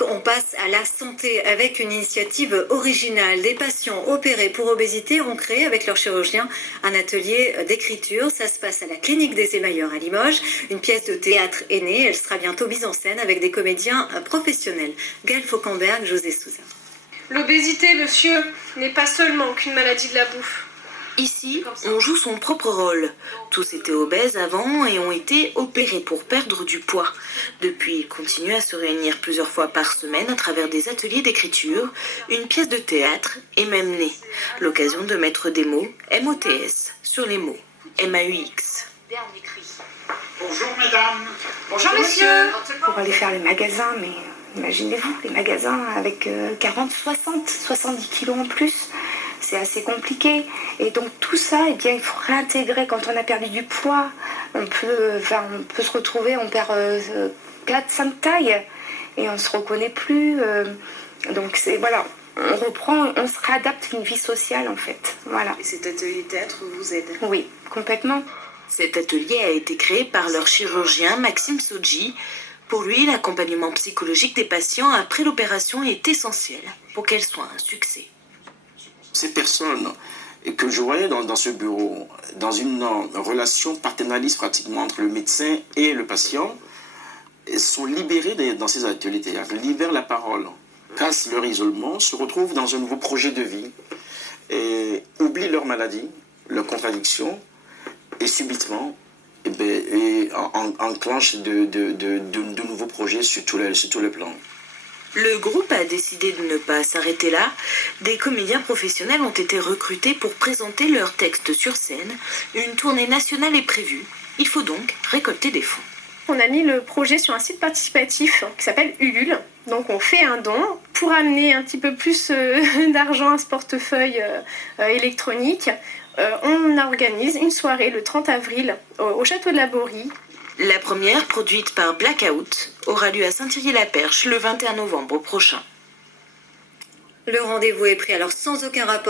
esthétique, on passe à la santé avec une initiative originale. Des patients opérés pour obésité ont créé avec leur chirurgien un atelier d'écriture. Ça se passe à la clinique des émailleurs à Limoges. Une pièce de théâtre est née. Elle sera bientôt mise en scène avec des comédiens professionnels. Gaël Fauquemberg, José Souza. L'obésité, monsieur, n'est pas seulement qu'une maladie de la bouffe. Ici, on joue son propre rôle. Tous étaient obèses avant et ont été opérés pour perdre du poids. Depuis, ils continuent à se réunir plusieurs fois par semaine à travers des ateliers d'écriture, une pièce de théâtre et même née. L'occasion de mettre des mots, MOTS, sur les mots, MAUX. Bonjour mesdames. Bonjour monsieur. Pour aller faire les magasins, mais imaginez-vous, les magasins avec 40, 60, 70 kilos en plus. C'est assez compliqué. Et donc tout ça, eh bien, il faut réintégrer quand on a perdu du poids. On peut se retrouver, on perd 4-5 tailles et on ne se reconnaît plus. Donc voilà, on reprend, on se réadapte à une vie sociale en fait. Voilà. Et cet atelier théâtre vous aide? Oui, complètement. Cet atelier a été créé par leur chirurgien Maxime Sodji. Pour lui, l'accompagnement psychologique des patients après l'opération est essentiel pour qu'elle soit un succès. Ces personnes que je voyais dans ce bureau, dans une relation paternaliste pratiquement entre le médecin et le patient, sont libérées dans ces ateliers théâtre, libèrent la parole, cassent leur isolement, se retrouvent dans un nouveau projet de vie, et oublient leur maladie, leurs contradictions, et subitement enclenchent de nouveaux projets sur tous les plans. Le groupe a décidé de ne pas s'arrêter là. Des comédiens professionnels ont été recrutés pour présenter leurs textes sur scène. Une tournée nationale est prévue. Il faut donc récolter des fonds. On a mis le projet sur un site participatif qui s'appelle Ulule. Donc on fait un don pour amener un petit peu plus d'argent à ce portefeuille électronique. On organise une soirée le 30 avril au Château de la Borie. La première, produite par Blackout, aura lieu à Saint-Thierry-la-Perche le 21 novembre prochain. Le rendez-vous est pris alors sans aucun rapport